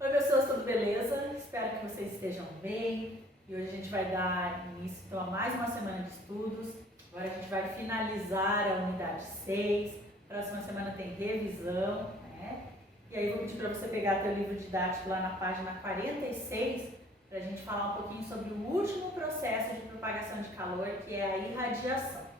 Oi pessoas, tudo beleza? Espero que vocês estejam bem. E hoje a gente vai dar início então, a mais uma semana de estudos. Agora a gente vai finalizar a unidade 6. Próxima semana tem revisão, né? E aí eu vou pedir para você pegar teu livro didático lá na página 46 para a gente falar um pouquinho sobre o último processo de propagação de calor, que é a irradiação.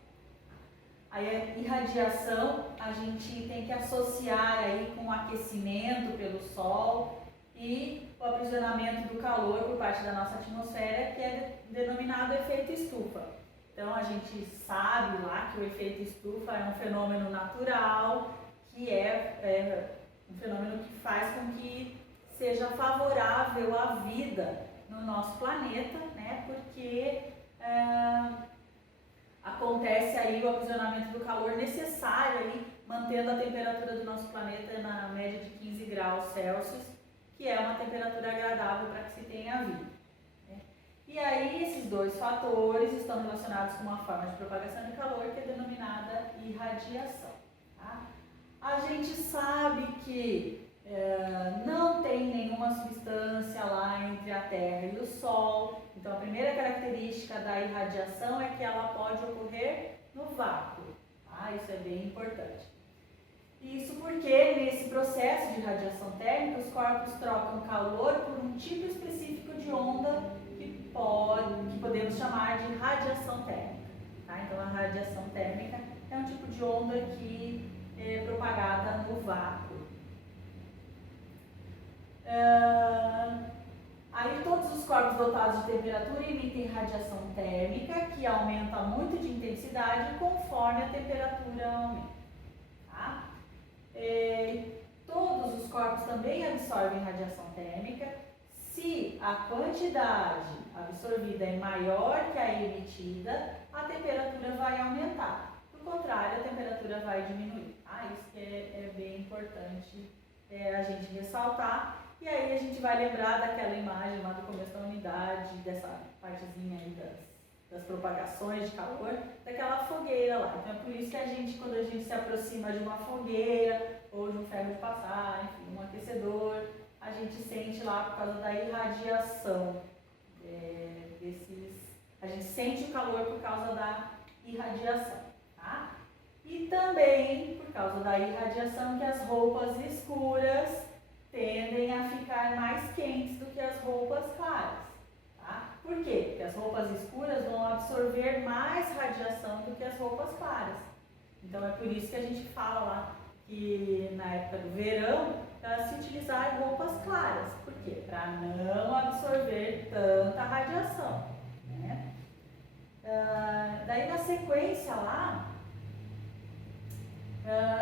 A irradiação a gente tem que associar aí com o aquecimento pelo sol e o aprisionamento do calor por parte da nossa atmosfera, que é denominado efeito estufa. Então a gente sabe lá que o efeito estufa é um fenômeno natural, que é um fenômeno que faz com que seja favorável à vida no nosso planeta, né? Porque acontece aí o aprisionamento do calor necessário aí, mantendo a temperatura do nosso planeta na média de 15 graus Celsius, que é uma temperatura agradável para que se tenha vida, né? E aí esses dois fatores estão relacionados com uma forma de propagação de calor que é denominada irradiação, tá? A gente sabe que não tem nenhuma substância lá entre a Terra e o Sol. Então, a primeira característica da irradiação é que ela pode ocorrer no vácuo. Tá? Isso é bem importante. Isso porque, nesse processo de radiação térmica, os corpos trocam calor por um tipo específico de onda que podemos chamar de radiação térmica. Tá? Então, a radiação térmica é um tipo de onda que é propagada no vácuo. Aí todos os corpos dotados de temperatura emitem radiação térmica, que aumenta muito de intensidade conforme a temperatura aumenta. Tá? Todos os corpos também absorvem radiação térmica. Se a quantidade absorvida é maior que a emitida, a temperatura vai aumentar. Do contrário, a temperatura vai diminuir. Isso que é bem importante a gente ressaltar. E aí a gente vai lembrar daquela imagem lá do começo da unidade, dessa partezinha aí das propagações de calor, daquela fogueira lá. Então é por isso que a gente, quando a gente se aproxima de uma fogueira, ou de um ferro de passar, enfim, um aquecedor, a gente sente lá por causa da irradiação a gente sente o calor por causa da irradiação, tá? E também por causa da irradiação que as roupas escuras tendem a ficar mais quentes do que as roupas claras, tá? Por quê? Porque as roupas escuras vão absorver mais radiação do que as roupas claras. Então é por isso que a gente fala lá que na época do verão, para se utilizar roupas claras. Por quê? Para não absorver tanta radiação, né? Daí na sequência lá,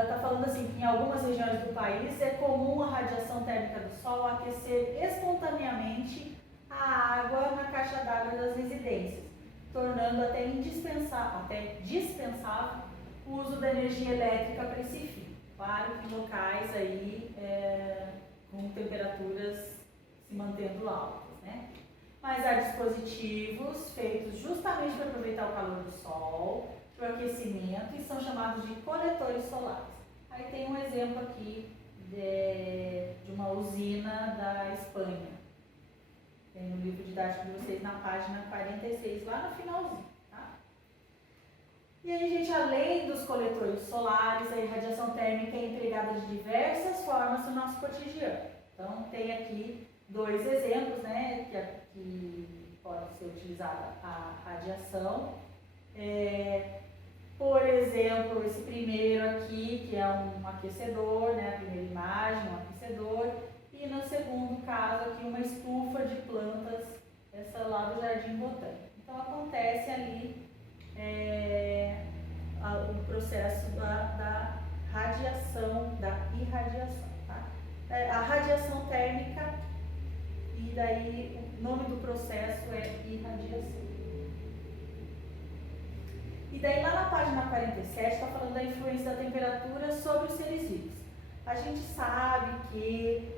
está falando assim que em algumas regiões do país é comum a radiação térmica do Sol aquecer espontaneamente a água na caixa d'água das residências, tornando até dispensável o uso da energia elétrica para esse fim. Claro que em locais aí com temperaturas se mantendo altas, né? Mas há dispositivos feitos justamente para aproveitar o calor do Sol, para o aquecimento, e são chamados de coletores solares. Aí tem um exemplo aqui de uma usina da Espanha. Tem no livro didático de vocês na página 46, lá no finalzinho, tá? E aí, gente, além dos coletores solares, a irradiação térmica é empregada de diversas formas no nosso cotidiano. Então, tem aqui dois exemplos, né, que pode ser utilizada a radiação. Por exemplo, esse primeiro aqui, que é um aquecedor, né, a primeira imagem, um aquecedor, e no segundo caso aqui uma estufa de plantas, essa lá do Jardim Botânico. Então acontece ali o processo da radiação, da irradiação, tá? A radiação térmica, e daí o nome do processo é irradiação. E daí lá na página 47 está falando da influência da temperatura sobre os seres vivos. A gente sabe que,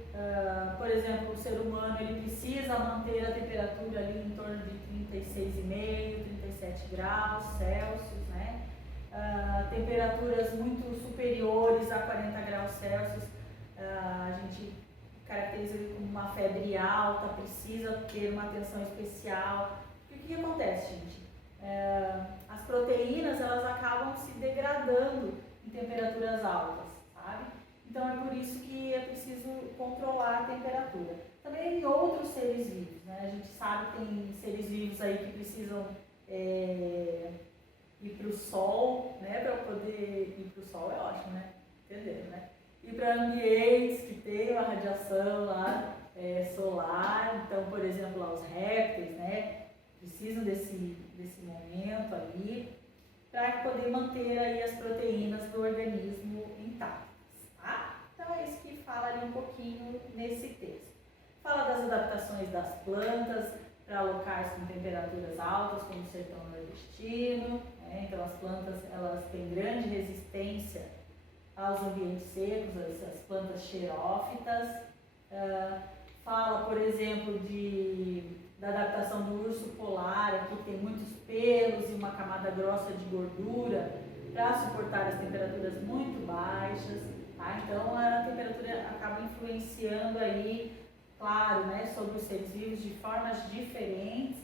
por exemplo, o ser humano ele precisa manter a temperatura ali em torno de 36,5, 37 graus Celsius, né? Temperaturas muito superiores a 40 graus Celsius, a gente caracteriza como uma febre alta, precisa ter uma atenção especial. E o que acontece, gente? As proteínas, elas acabam se degradando em temperaturas altas, sabe? Então é por isso que é preciso controlar a temperatura. Também em outros seres vivos, né? A gente sabe que tem seres vivos aí que precisam ir para o sol, né? Para poder ir para o sol é ótimo, né? Entenderam, né? Ir para ambientes que tem uma radiação lá solar. Então, por exemplo, lá os répteis, né? Precisam desse momento ali para poder manter aí as proteínas do organismo intactas, tá? Então é isso que fala ali um pouquinho nesse texto. Fala das adaptações das plantas para locais com temperaturas altas, como o sertão nordestino, né? Então as plantas, elas têm grande resistência aos ambientes secos, as plantas xerófitas. Fala, por exemplo, da adaptação do urso polar, aqui tem muitos pelos e uma camada grossa de gordura para suportar as temperaturas muito baixas, tá? Então a temperatura acaba influenciando aí, claro, né, sobre os seres vivos de formas diferentes,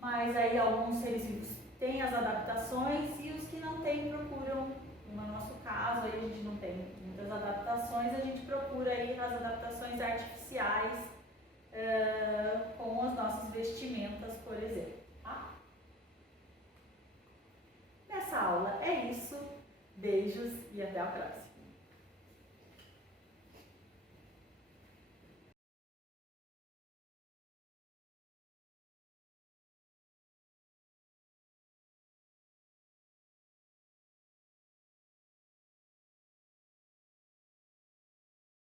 mas aí alguns seres vivos têm as adaptações e os que não têm procuram, no nosso caso, aí a gente não tem muitas adaptações, a gente procura aí as adaptações artificiais com as nossas vestimentas, por exemplo, tá? Nessa aula é isso, beijos e até a próxima!